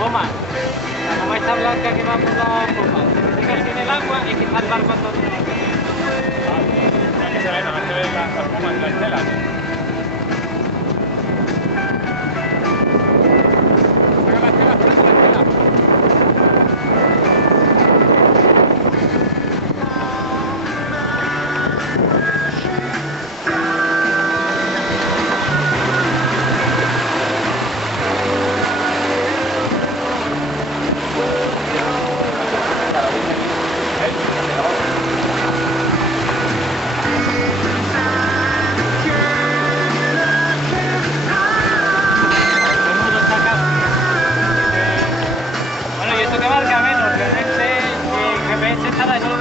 goma. La goma está blanca que va por la popa. Si te en el agua hay que salvar cuando no. Ya que se ve, nada más se ven las espumas y las telas. Saca las telas, ponete las telas. Bueno, y esto que marca menos, realmente el GPS está dañado.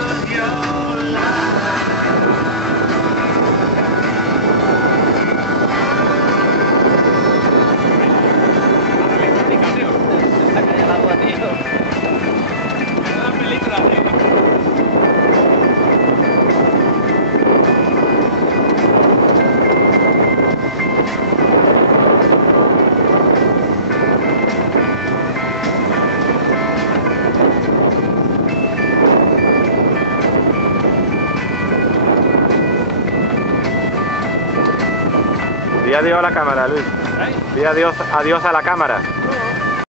Está cayendo el agua, tío. Es una película, tío. Di adiós a la cámara, Luis. ¿Eh? Di adiós a la cámara.